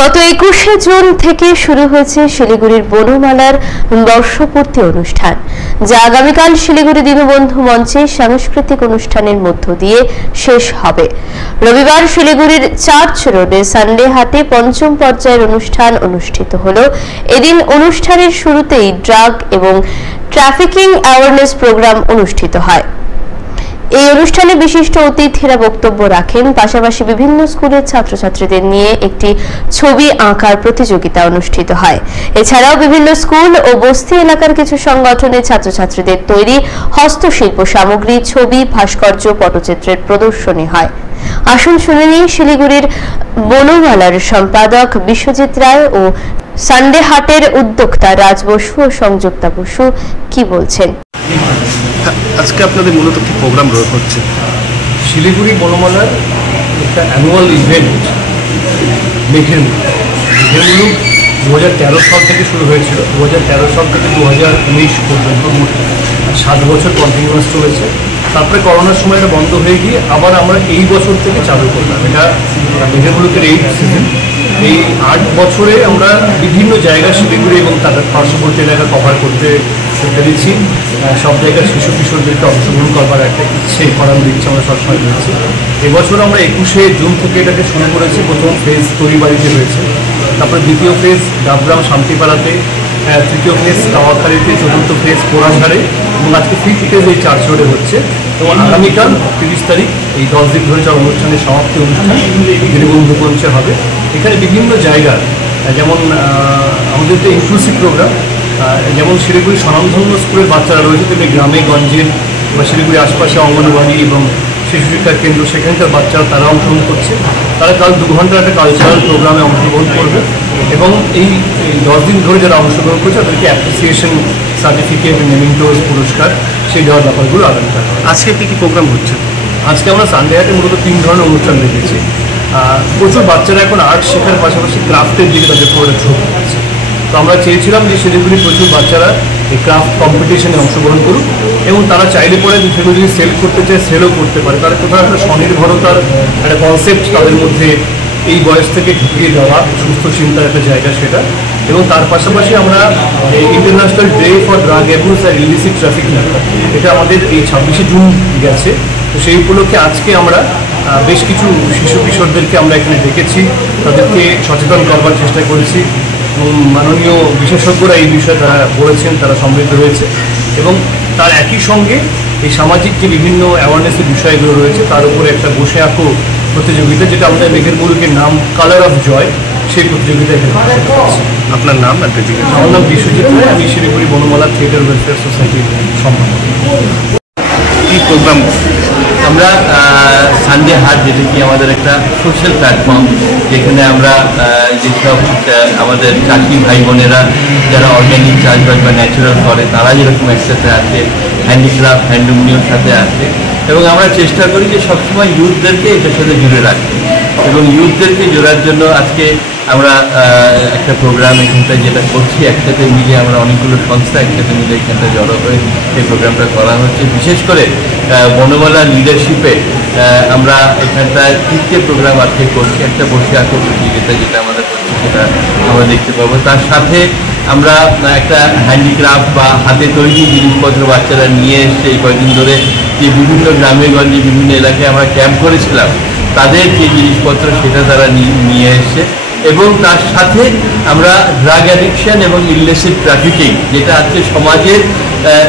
গত 21শে জুন থেকে শুরু হয়েছে শিলিগুড়ির বনমালার বর্ষপূর্তি অনুষ্ঠান, যা আগামীকাল শিলিগুড়ি দীনবন্ধু মঞ্চে সাংস্কৃতিক অনুষ্ঠানের মধ্য দিয়ে শেষ হবে। রবিবার শিলিগুড়ির চার্চ রোডে সানডে হাটে পঞ্চম পর্যায়ের অনুষ্ঠান অনুষ্ঠিত হলো। এদিন অনুষ্ঠানের শুরুতেই ড্রাগ এবং ট্রাফিকিং অ্যাওয়ারনেস প্রোগ্রাম অনুষ্ঠিত হয়। এই অনুষ্ঠানে বিশিষ্ট অতিথিরা বক্তব্য রাখেন, পাশাপাশি বিভিন্ন স্কুলের ছাত্রছাত্রীদের নিয়ে একটি ছবি আঁকার প্রতিযোগিতা অনুষ্ঠিত হয়। এছাড়াও বিভিন্ন স্কুল ও বস্তি এলাকার কিছু সংগঠনের ছাত্রছাত্রীদের তৈরি হস্তশিল্প সামগ্রী, ছবি, ভাস্কর্য, পটচিত্রের প্রদর্শনী হয়। আসুন শুনে নিই শিলিগুড়ির বনমালার সম্পাদক বিশ্বজিৎ রায় ও সানডে হাটের উদ্যোক্তা রাজ বসু ও সংযুক্তা বসু কি বলছেন। আজকে আপনাদের মূলত কি প্রোগ্রাম হচ্ছে? শিলিগুড়ি বনমালার একটা অ্যানুয়াল ইভেন্ট মেঘের মুলুক 2013 সাল থেকে শুরু হয়েছিল। 2013 সাল থেকে 2019 পর্যন্ত 7 বছর কন্টিনিউয়াস চলেছে। তারপরে করোনার সময় এটা বন্ধ হয়ে গিয়ে আবার আমরা এই বছর থেকে চালু করলাম। এটা মেঘের মুলুকের 8th সিজন। এই 8 বছরে আমরা বিভিন্ন জায়গা শিলিগুড়ি এবং তার পার্শ্ববর্তী এলাকা কভার করতে পেরেছি। সব জায়গায় শিশু কিশোরদেরকে অংশগ্রহণ করবার একটা করানোর ইচ্ছে আমরা সবসময় রয়েছে। এবছর আমরা 21শে জুন থেকে এটাকে শুরু করেছি। প্রথম ফেজ তৈরিবাড়িতে হয়েছে, তারপরে দ্বিতীয় ফেজ ডাবগ্রাম শান্তিপাড়াতে, তৃতীয় ফেজ তাওয়াখালীতে, চতুর্থ ফেজ পোড়াঝাড়ে এবং আজকে 5th ফেজ এই চার্চ রোডে হচ্ছে। এবং আগামীকাল 30 তারিখ এই 10 দিন ধরে চলা অনুষ্ঠানের সমাপ্তি অনুষ্ঠান দীনবন্ধু মঞ্চে হবে। এখানে বিভিন্ন জায়গা, যেমন আমাদের তো ইনক্লুসিভ প্রোগ্রাম, যেমন শিলিগুড়ি স্বনামধন্য স্কুলের বাচ্চারা রয়েছে, তেমনি গ্রামে গঞ্জের বা শিলিগুড়ির আশপাশে অঙ্গনওয়াড়ি এবং শিশু শিক্ষা কেন্দ্র, সেখানকার বাচ্চারা তারা অংশগ্রহণ করছে। তারা কাল 2 ঘন্টার একটা কালচারাল প্রোগ্রামে অংশগ্রহণ করবে এবং এই 10 দিন ধরে যারা অংশগ্রহণ করছে তাদেরকে অ্যাপ্রিসিয়েশন সার্টিফিকেট, মেমেন্টোস, পুরস্কার সেই দেওয়ার ব্যাপারগুলো আগামীকাল। আজকে কি প্রোগ্রাম হচ্ছে? আজকে আমরা সানডে হাটে মূলত 3 ধরনের অনুষ্ঠান রেখেছি। প্রচুর বাচ্চারা এখন আর্ট শেখার পাশাপাশি ক্রাফটের দিকে তাদের পুরো ঝোঁক আছে। তো আমরা চেয়েছিলাম যে শিলিগুড়ির প্রচুর বাচ্চারা এই ক্রাফট কম্পিটিশনে অংশগ্রহণ করুক এবং তারা চাইলে পরে সেগুলো যদি সেল করতে চায় সেলও করতে পারে। তারা কোথাও একটা স্বনির্ভরতার একটা কনসেপ্ট তাদের মধ্যে এই বয়স থেকে ঢুকিয়ে দেওয়া, সুস্থ চিন্তার একটা জায়গা সেটা। এবং তার পাশাপাশি আমরা international day for drug abuse আর ইলিসিট ট্রাফিকিং, এটা আমাদের এই 26শে জুন গেছে। তো সেই উপলক্ষে আজকে আমরা বেশ কিছু শিশু কিশোরদেরকে আমরা এখানে ডেকেছি, তাদেরকে সচেতন করবার চেষ্টা করেছি এবং মাননীয় বিশেষজ্ঞরা এই বিষয়ে তারা বলেছেন, তারা সমৃদ্ধ হয়েছে। এবং তার একই সঙ্গে এই সামাজিক যে বিভিন্ন অ্যাওয়ারনেসের বিষয়গুলো রয়েছে তার উপরে একটা বসে আঁকো প্রতিযোগিতা, যেটা আমাদের মেঘের মুলুকের নাম কালার অফ জয়, সেই প্রতিযোগিতা এখানে। আপনার নাম? আমার নাম বিশ্বজিৎ রায়, আমি শিলিগুড়ি বনমালা থিয়েটার ওয়েলফেয়ার সোসাইটির সম্পাদক। কি প্রোগ্রাম? আমরা সানডে হাট, যেটা কি আমাদের একটা সোশ্যাল প্ল্যাটফর্ম, যেখানে আমরা যেসব আমাদের চাষি ভাই বোনেরা যারা অর্গ্যানিক চাষবাস বা ন্যাচারাল করে তারা যেরকম একসাথে আছে, হ্যান্ডিক্রাফট হ্যান্ডলুমের সাথে আছে, এবং আমরা চেষ্টা করি যে সবসময় ইউথদেরকে এটার সাথে জুড়ে রাখতে। এবং ইউথদেরকে জোড়ার জন্য আজকে আমরা একটা প্রোগ্রাম এখানটায় যেটা করছি, একসাথে মিলে আমরা অনেকগুলো সংস্থা একসাথে মিলে এখানটা জড়ো হয়ে এই প্রোগ্রামটা করা হচ্ছে। বিশেষ করে বনমালা লিডারশিপে আমরা এখানটায় 3টে প্রোগ্রাম আজকে করছি। একটা বসে আঁকো প্রতিযোগিতা যেটা আমাদের করছি, সেটা আমরা দেখতে পাবো। তার সাথে আমরা একটা হ্যান্ডিক্রাফট বা হাতে তৈরি জিনিসপত্র বাচ্চারা নিয়ে এসছে। এই কয়েকদিন ধরে যে বিভিন্ন গ্রামে গঞ্জে বিভিন্ন এলাকায় আমরা ক্যাম্প করেছিলাম, তাদের যে জিনিসপত্র সেটা তারা নিয়ে এসছে। এবং তার সাথে আমরা ড্রাগ অ্যাডিকশন এবং ইলিসিট ট্রাফিকিং, যেটা আজকে সমাজের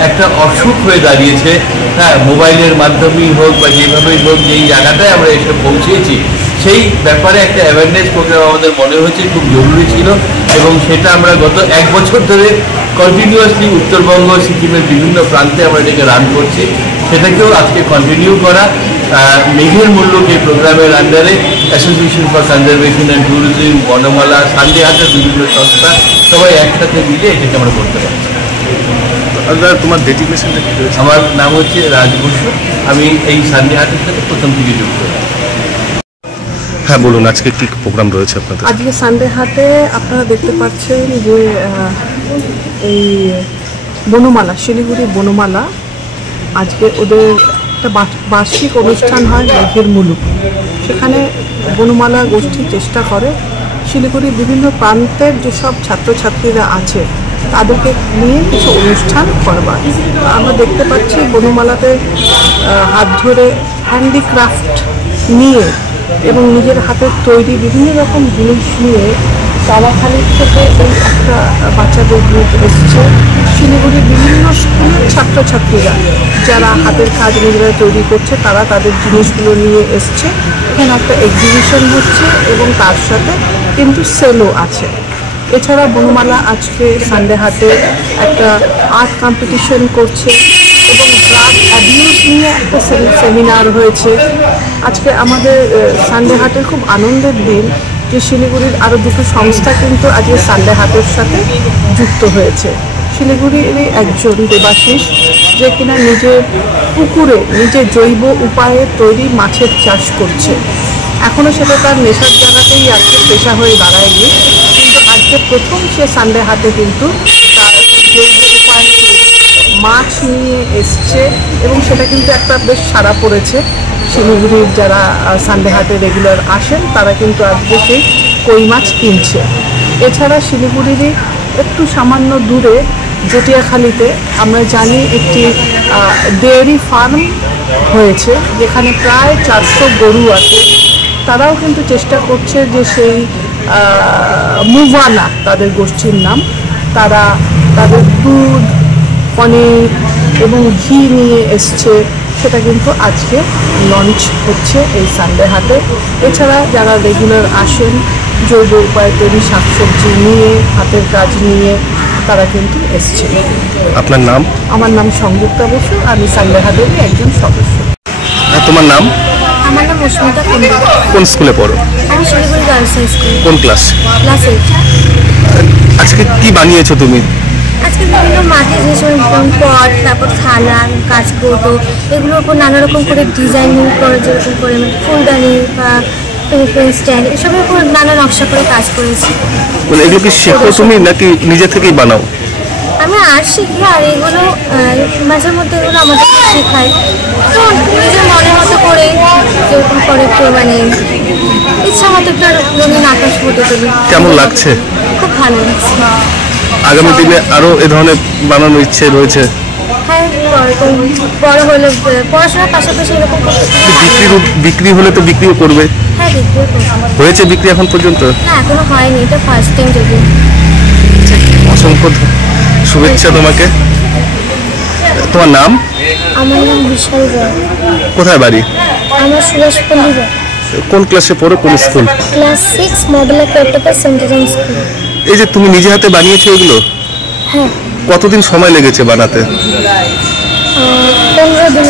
একটা অসুখ হয়ে দাঁড়িয়েছে, হ্যাঁ, মোবাইলের মাধ্যমেই হোক বা যেভাবেই হোক, যেই জায়গাটায় আমরা এসে পৌঁছেছি, সেই ব্যাপারে একটা অ্যাওয়ারনেস প্রোগ্রাম আমাদের মনে হচ্ছে খুব জরুরি ছিল। এবং সেটা আমরা গত 1 বছর ধরে কন্টিনিউয়াসলি উত্তরবঙ্গ, সিকিমের বিভিন্ন প্রান্তে আমরা এটাকে রান করছি। সেটাকেও আজকে কন্টিনিউ করা। মেঘের মুলুক এই প্রোগ্রামের আন্ডারে association for conservation and tourism, Banamala, Sunday হাটের বিভিন্ন সংস্থা সবাই একসাথে মিলে এটাকে আমরা করতে পারছি। তোমার ডেজিগনেশনটা কি রয়েছে? আমার নাম হচ্ছে রাজ বসু, আমি এই সানডে হাটের সাথে প্রথম থেকে যুক্ত। হ্যাঁ বলুন, আজকে কি প্রোগ্রাম রয়েছে আপনাদের? আজকে সানডে হাটে আপনারা দেখতে পাচ্ছেন যে এই বনমালা, শিলিগুড়ি বনমালা, আজকে ওদের একটা বার্ষিক অনুষ্ঠান হয় মেঘের মুলুক। সেখানে বনমালা গোষ্ঠী চেষ্টা করে শিলিগুড়ির বিভিন্ন প্রান্তের যেসব ছাত্রছাত্রীরা আছে তাদেরকে নিয়ে কিছু অনুষ্ঠান করবার। আমরা দেখতে পাচ্ছি বনমালাতে হাত ধরে হ্যান্ডিক্রাফট নিয়ে এবং নিজের হাতের তৈরি বিভিন্ন রকম জিনিস নিয়ে তারাখালির থেকে এই একটা বাচ্চাদের গ্রুপ এসছে। শিলিগুড়ির বিভিন্ন স্কুলের ছাত্রছাত্রীরা যারা হাতের কাজ নিজেরা তৈরি করছে তারা তাদের জিনিসগুলো নিয়ে এসছে। এখানে একটা এক্সিবিশন হচ্ছে এবং তার সাথে কিন্তু সেলও আছে। এছাড়া বনমালা আজকে সানডে হাটে একটা আর্ট কম্পিটিশন করছে এবং ড্রাগ অ্যাবিউজ নিয়ে একটা সেমিনার হয়েছে। আজকে আমাদের সানডে হাটের খুব আনন্দের দিন যে শিলিগুড়ির আরও দুটো সংস্থা কিন্তু আজকে সানডে হাটের সাথে যুক্ত হয়েছে। শিলিগুড়িরই একজন দেবাশিস যে কিনা নিজের পুকুরে নিজের জৈব উপায়ে তৈরি মাছের চাষ করছে। এখনও সেটা তার নেশার জায়গাতেই আছে, পেশা হয়ে দাঁড়ায়নি, কিন্তু আজকে প্রথম সে সানডে হাটে কিন্তু তার জৈব উপায়ে মাছ নিয়ে এসছে এবং সেটা কিন্তু একটা বেশ সাড়া পড়েছে। শিলিগুড়ির যারা সানডে হাটে রেগুলার আসেন তারা কিন্তু আজকে সেই কই মাছ কিনছে। এছাড়া শিলিগুড়িরই একটু সামান্য দূরে জটিয়াখালিতে আমরা জানি একটি ডেয়ারি ফার্ম হয়েছে যেখানে প্রায় 400 গরু আছে। তারাও কিন্তু চেষ্টা করছে যে সেই মুভানা তাদের গোষ্ঠীর নাম, তারা তাদের দুধ, পনির এবং ঘি নিয়ে এসছে। সেটা কিন্তু আজকে লঞ্চ হচ্ছে এই সানডে হাটে। এছাড়া যারা রেগুলার আসেন জৈব উপায়ে তৈরি শাকসবজি নিয়ে, হাতের কাজ নিয়ে তারা কিন্তু এসছে। আপনার নাম? আমার নাম সংযুক্তা বসু, আমি সানডে হাটেরই একজন সদস্য। তোমার নাম? আমার নাম অস্মিতা কুন্ডু। কোন স্কুলে পড়ো? আমি শিলিগুড়ি গার্লস হাই স্কুল কোন ক্লাস? ক্লাস 8। আজকে কি বানিয়েছো তুমি? আজকে বিভিন্ন মাটির জিনিস যেমন পট, তারপর থালা, কাঁচকৌটো, এগুলোর উপর নানা রকম করে ডিজাইনিং করে, যেরকম করে ফুলদানি বা পেন স্ট্যান্ড, এসবের উপর নানা নকশা করে কাজ করেছি। মানে এগুলো কি শেখো তুমি নাকি নিজে থেকেই বানাও? আমি আর্ট শিখি আর এগুলো মাঝের মধ্যে এগুলো আমাদের শেখাই, তো নিজের মনের মতো করে যেরকম করে একটু মানে ইচ্ছা মতো একটা রঙিন আকাশ ফুটে তুলি। কেমন লাগছে? খুব ভালো লাগছে। আগামী দিনে আরো এ ধরনের বানানোর ইচ্ছে রয়েছে? হ্যাঁ, বড় হলে পড়াশোনার পাশাপাশি এরকম বিক্রি হলে তো বিক্রিও করবে? হ্যাঁ, বিক্রিও করবো। হয়েছে বিক্রি এখন পর্যন্ত? না, এখনো হয়নি, এটা ফার্স্ট টাইম যদি। অসংখ্য শুভেচ্ছা তোমাকে। তোমার নাম? আমার নাম বিশাল রায়। কোথায় বাড়ি? আমার সুভাষপল্লী রায়। কোন ক্লাসে পড়ো, কোন স্কুল? ক্লাস 6, মডেলা ক্যাপ্টাপার সেন্টার স্কুল। এই যে তুমি নিজে হাতে বানিয়েছো এগুলো, হ্যাঁ। কতদিন সময় লেগেছে বানাতে? 15 দিন।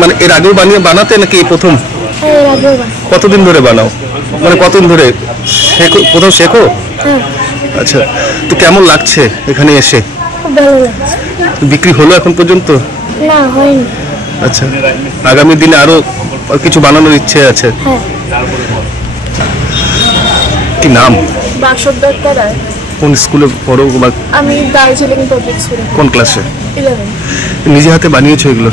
মানে এর আগেও বানাতে নাকি এই প্রথম? হ্যাঁ, এর আগেও। কতদিন ধরে বানাও? মানে কতদিন ধরে শেখো, কোথাও শেখো? হ্যাঁ। আচ্ছা, তো কেমন লাগছে এখানে এসে? খুব ভালো লাগছে। বিক্রি হলো এখন পর্যন্ত? না, হয়নি। আচ্ছা, আগামী দিনে আরো কিছু বানানোর ইচ্ছে আছে? হ্যাঁ। কি নাম? বাসবদত্তা রায়। কোন স্কুলে পড়ো? আমি দার্জিলিং পাবলিক স্কুলে। কোন ক্লাসে? 11। নিজে হাতে বানিয়েছো এগুলো?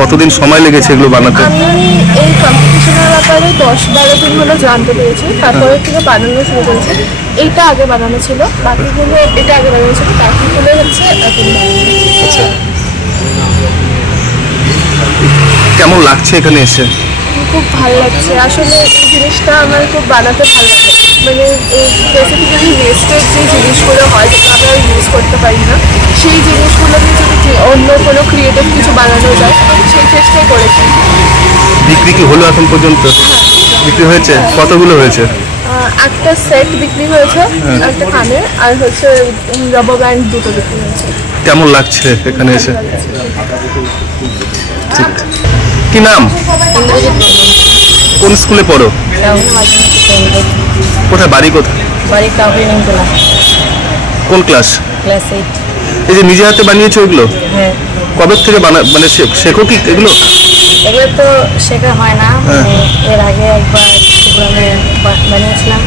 কতদিন সময় লেগেছে এগুলো বানাতে? আমি এই কম্পিটিশনের ব্যাপারে 10-12 দিন হলো জানতে পেরেছি, তারপরে থেকে বানানো শুরু করেছি। এইটা আগে বানানো ছিল, বাকিগুলো এটা আগে বানানো ছিল, বাকিগুলো হচ্ছে এখন। আচ্ছা, কেমন লাগছে এখানে এসে? খুব ভালো লাগছে। আসলে এই জিনিসটা আমার খুব বানাতে ভালো লাগে। মানে স্পেসিফিক্যালি ওয়েস্টেড যে জিনিসগুলো হয় যেটা আমরা ইউজ করতে পারি না, সেই জিনিসগুলোকে যদি অন্য কোনো ক্রিয়েটিভ কিছু বানানো যায় সেই চেষ্টাই করেছি। বিক্রি কি হলো এখন পর্যন্ত? বিক্রি হয়েছে? কতগুলো হয়েছে? একটা সেট বিক্রি হয়েছে, একটা কানের, আর হচ্ছে রাবার ব্যান্ড দুটো বিক্রি হয়েছে। কেমন লাগছে এখানে এসে? ঠিক। কি নাম? কোন স্কুলে পড়ো? কোথায় বাড়ি? কোথায় বাড়ি? কাউরিনিংতলা। কোন ক্লাস? ক্লাস 8। এই যে নিজে হাতে বানিয়েছো এগুলো, হ্যাঁ। কবে থেকে মানে শেখো কি এগুলো? এগুলো তো শেখা হয় না, মানে এর আগে একবার প্রোগ্রামে বানিয়েছিলাম,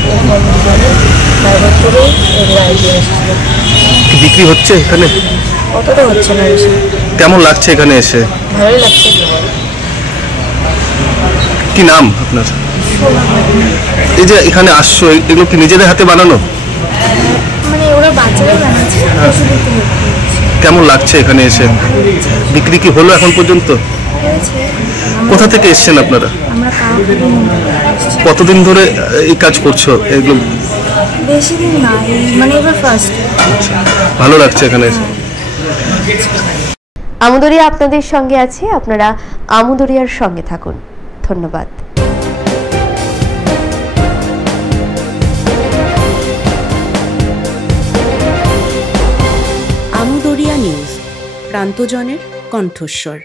তারপর থেকেই এগুলো আইডিয়া এসেছিল। কি বিক্রি হচ্ছে এখানে? অতটা হচ্ছে না বেশি। কেমন লাগছে এখানে এসে? ভালোই লাগছে। কি নাম আপনার? এই যে এখানে আসছো, এগুলো কি নিজেদের হাতে বানানো? মানে ওরা বাচ্চারা বানাচ্ছে, পশুদেরকে help করছে। কেমন লাগছে এখানে এসে? বিক্রি কি হলো এখন পর্যন্ত? হয়েছে। কোথা থেকে এসেছেন আপনারা? আমরা কাউকে কতদিন ধরে এই কাজ করছো এগুলো? বেশি দিন না, মানে এবার ফার্স্ট। ভালো লাগছে এখানে এসে? আমুদরিয়া আপনাদের সঙ্গে আছে, আপনারা আমুদরিয়ার সঙ্গে থাকুন। ধন্যবাদ। আমুদরিয়া নিউজ, প্রান্তজনের কণ্ঠস্বর।